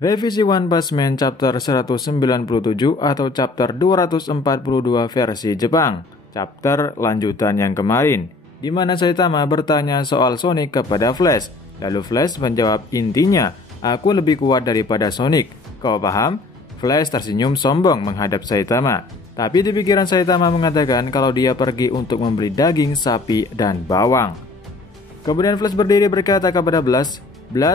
Revisi One Punch Man chapter 197 atau chapter 242 versi Jepang. Chapter lanjutan yang kemarin, di mana Saitama bertanya soal Sonic kepada Flash. Lalu Flash menjawab, intinya, aku lebih kuat daripada Sonic. Kau paham? Flash tersenyum sombong menghadap Saitama. Tapi di pikiran Saitama mengatakan kalau dia pergi untuk membeli daging sapi dan bawang. Kemudian Flash berdiri berkata kepada Blas,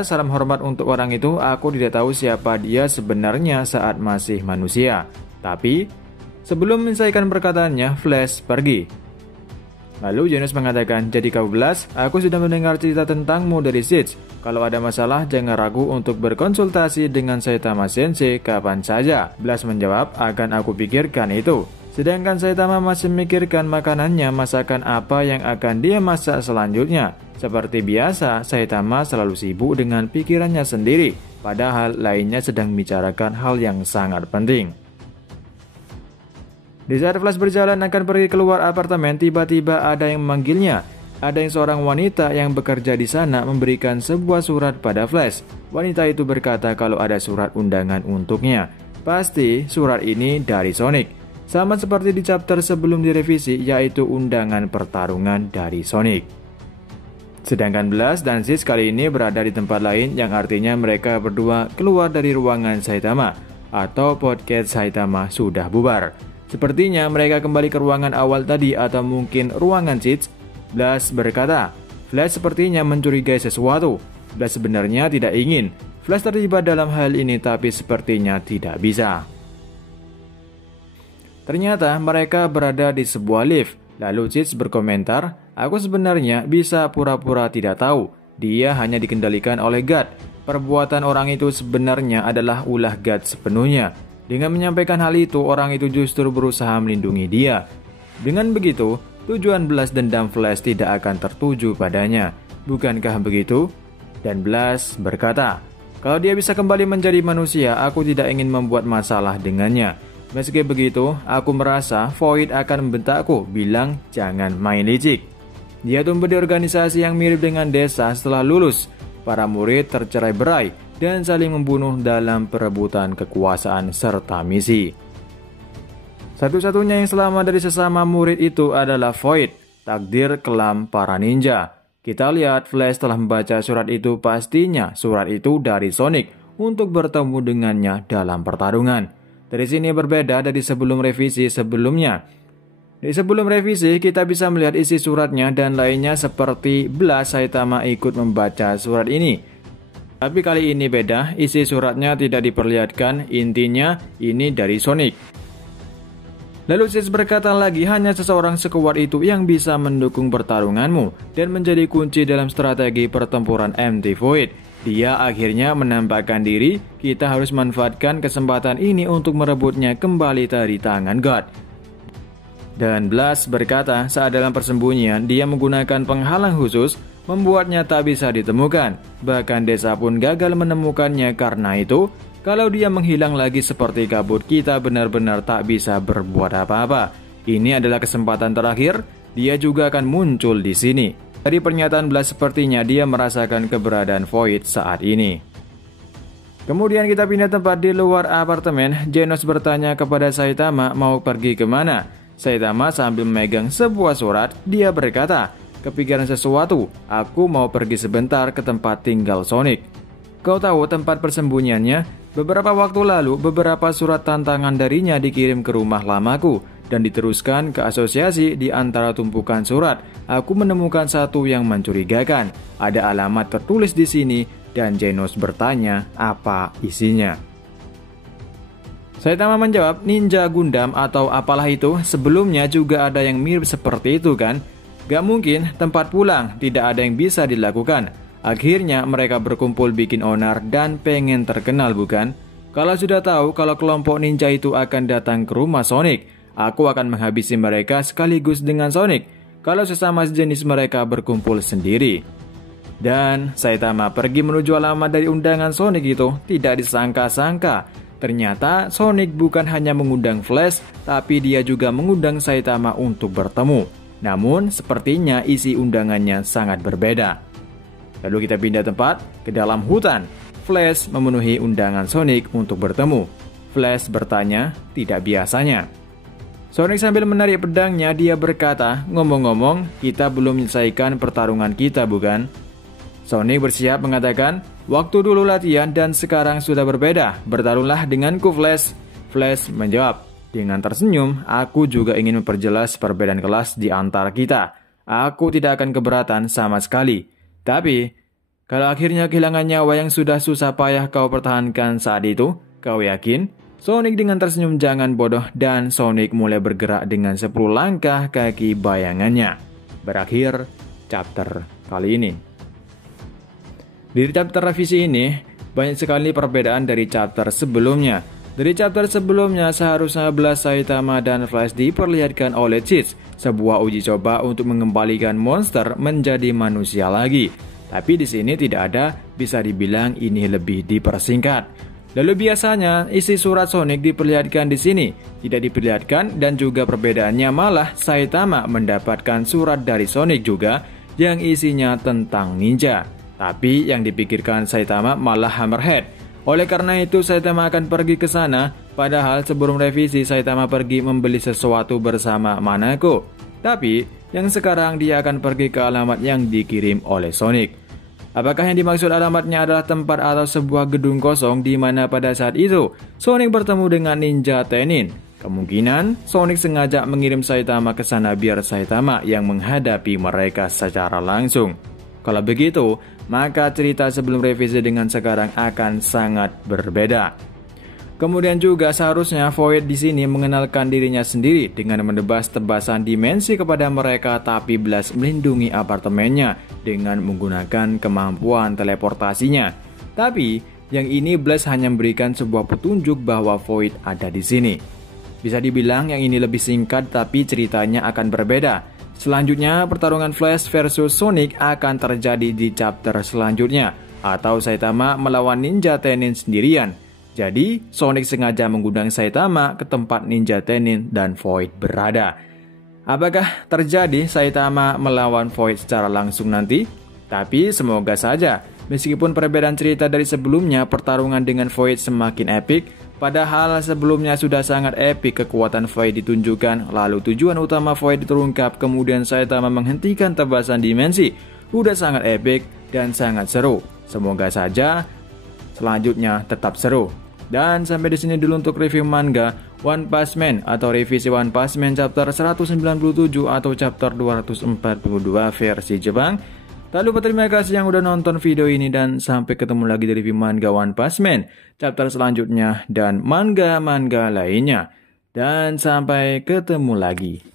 salam hormat untuk orang itu, aku tidak tahu siapa dia sebenarnya saat masih manusia. Tapi, sebelum menyelesaikan perkataannya, Flash pergi. Lalu Genos mengatakan, jadi kau Blas, aku sudah mendengar cerita tentangmu dari Sitch. Kalau ada masalah, jangan ragu untuk berkonsultasi dengan Saitama Sensei kapan saja. Blas menjawab, akan aku pikirkan itu. Sedangkan Saitama masih memikirkan makanannya, masakan apa yang akan dia masak selanjutnya. Seperti biasa, Saitama selalu sibuk dengan pikirannya sendiri, padahal lainnya sedang membicarakan hal yang sangat penting. Di saat Flash berjalan akan pergi keluar apartemen, tiba-tiba ada yang memanggilnya. Ada yang seorang wanita yang bekerja di sana memberikan sebuah surat pada Flash. Wanita itu berkata kalau ada surat undangan untuknya. Pasti surat ini dari Sonic. Sama seperti di chapter sebelum direvisi, yaitu undangan pertarungan dari Sonic. Sedangkan Blas dan Sitch kali ini berada di tempat lain, yang artinya mereka berdua keluar dari ruangan Saitama, atau podcast Saitama sudah bubar. Sepertinya mereka kembali ke ruangan awal tadi atau mungkin ruangan Sitch. Blas berkata, Flash sepertinya mencurigai sesuatu. Blas sebenarnya tidak ingin Flash terlibat dalam hal ini, tapi sepertinya tidak bisa. Ternyata mereka berada di sebuah lift. Lalu Sitch berkomentar, aku sebenarnya bisa pura-pura tidak tahu. Dia hanya dikendalikan oleh God. Perbuatan orang itu sebenarnya adalah ulah God sepenuhnya. Dengan menyampaikan hal itu, orang itu justru berusaha melindungi dia. Dengan begitu, tujuan Blas dendam Flash tidak akan tertuju padanya. Bukankah begitu? Dan Blas berkata, kalau dia bisa kembali menjadi manusia, aku tidak ingin membuat masalah dengannya. Meski begitu, aku merasa Void akan membentakku, bilang jangan main licik. Dia tumbuh di organisasi yang mirip dengan desa setelah lulus. Para murid tercerai-berai dan saling membunuh dalam perebutan kekuasaan serta misi. Satu-satunya yang selamat dari sesama murid itu adalah Void, takdir kelam para ninja. Kita lihat Flash telah membaca surat itu, pastinya surat itu dari Sonic untuk bertemu dengannya dalam pertarungan. Dari sini berbeda dari sebelum revisi sebelumnya. Di sebelum revisi kita bisa melihat isi suratnya dan lainnya seperti Blas Saitama ikut membaca surat ini. Tapi kali ini beda, isi suratnya tidak diperlihatkan, intinya ini dari Sonic. Lalu Sitch berkata lagi, hanya seseorang sekuat itu yang bisa mendukung pertarunganmu dan menjadi kunci dalam strategi pertempuran MT Void. Dia akhirnya menampakkan diri, kita harus manfaatkan kesempatan ini untuk merebutnya kembali dari tangan God. Dan Blas berkata saat dalam persembunyian dia menggunakan penghalang khusus, membuatnya tak bisa ditemukan. Bahkan desa pun gagal menemukannya karena itu, kalau dia menghilang lagi seperti kabut, kita benar-benar tak bisa berbuat apa-apa. Ini adalah kesempatan terakhir, dia juga akan muncul di sini. Dari pernyataan Blas sepertinya dia merasakan keberadaan Void saat ini. Kemudian kita pindah tempat di luar apartemen. Genos bertanya kepada Saitama mau pergi kemana. Saitama sambil memegang sebuah surat, dia berkata, kepikiran sesuatu, aku mau pergi sebentar ke tempat tinggal Sonic. Kau tahu tempat persembunyiannya? Beberapa waktu lalu, beberapa surat tantangan darinya dikirim ke rumah lamaku dan diteruskan ke asosiasi. Di antara tumpukan surat, aku menemukan satu yang mencurigakan. Ada alamat tertulis di sini dan Genos bertanya apa isinya. Saitama menjawab, Ninja Gundam atau apalah itu. Sebelumnya juga ada yang mirip seperti itu kan? Gak mungkin, tempat pulang, tidak ada yang bisa dilakukan. Akhirnya mereka berkumpul bikin onar dan pengen terkenal bukan? Kalau sudah tahu kalau kelompok ninja itu akan datang ke rumah Sonic, aku akan menghabisi mereka sekaligus dengan Sonic. Kalau sesama sejenis mereka berkumpul sendiri. Dan Saitama pergi menuju alamat dari undangan Sonic itu. Tidak disangka-sangka, ternyata Sonic bukan hanya mengundang Flash, tapi dia juga mengundang Saitama untuk bertemu. Namun sepertinya isi undangannya sangat berbeda. Lalu kita pindah tempat ke dalam hutan. Flash memenuhi undangan Sonic untuk bertemu. Flash bertanya, tidak biasanya. Sonic sambil menarik pedangnya, dia berkata, ngomong-ngomong, kita belum menyelesaikan pertarungan kita, bukan? Sonic bersiap mengatakan, waktu dulu latihan dan sekarang sudah berbeda, bertarunglah denganku Flash. Flash menjawab, dengan tersenyum, aku juga ingin memperjelas perbedaan kelas di antara kita. Aku tidak akan keberatan sama sekali. Tapi, kalau akhirnya kehilangan nyawa yang sudah susah payah kau pertahankan saat itu, kau yakin? Sonic dengan tersenyum jangan bodoh dan Sonic mulai bergerak dengan 10 langkah kaki bayangannya. Berakhir chapter kali ini. Di chapter revisi ini, banyak sekali perbedaan dari chapter sebelumnya. Dari chapter sebelumnya, seharusnya Blast, Saitama, dan Flash diperlihatkan oleh Cheats, sebuah uji coba untuk mengembalikan monster menjadi manusia lagi. Tapi di sini tidak ada, bisa dibilang ini lebih dipersingkat. Lalu biasanya isi surat Sonic diperlihatkan di sini, tidak diperlihatkan dan juga perbedaannya malah Saitama mendapatkan surat dari Sonic juga yang isinya tentang ninja. Tapi yang dipikirkan Saitama malah Hammerhead. Oleh karena itu Saitama akan pergi ke sana, padahal sebelum revisi Saitama pergi membeli sesuatu bersama Manako. Tapi yang sekarang dia akan pergi ke alamat yang dikirim oleh Sonic. Apakah yang dimaksud alamatnya adalah tempat atau sebuah gedung kosong di mana pada saat itu Sonic bertemu dengan Ninja Tenin? Kemungkinan Sonic sengaja mengirim Saitama ke sana biar Saitama yang menghadapi mereka secara langsung. Kalau begitu, maka cerita sebelum revisi dengan sekarang akan sangat berbeda. Kemudian juga seharusnya Void di sini mengenalkan dirinya sendiri dengan menebas tebasan dimensi kepada mereka, tapi Blast melindungi apartemennya dengan menggunakan kemampuan teleportasinya. Tapi yang ini Blast hanya memberikan sebuah petunjuk bahwa Void ada di sini. Bisa dibilang yang ini lebih singkat tapi ceritanya akan berbeda. Selanjutnya pertarungan Flash versus Sonic akan terjadi di chapter selanjutnya, atau Saitama melawan Ninja Tenin sendirian. Jadi, Sonic sengaja mengundang Saitama ke tempat Ninja Tenin dan Void berada. Apakah terjadi Saitama melawan Void secara langsung nanti? Tapi semoga saja, meskipun perbedaan cerita dari sebelumnya, pertarungan dengan Void semakin epik. Padahal sebelumnya sudah sangat epik kekuatan Void ditunjukkan, lalu tujuan utama Void terungkap, kemudian Saitama menghentikan tebasan dimensi. Udah sangat epik dan sangat seru. Semoga saja selanjutnya tetap seru. Dan sampai di sini dulu untuk review manga One Punch Man atau revisi One Punch Man chapter 197 atau chapter 242 versi Jepang. Tak lupa terima kasih yang udah nonton video ini dan sampai ketemu lagi di review manga One Punch Man chapter selanjutnya dan manga-manga lainnya. Dan sampai ketemu lagi.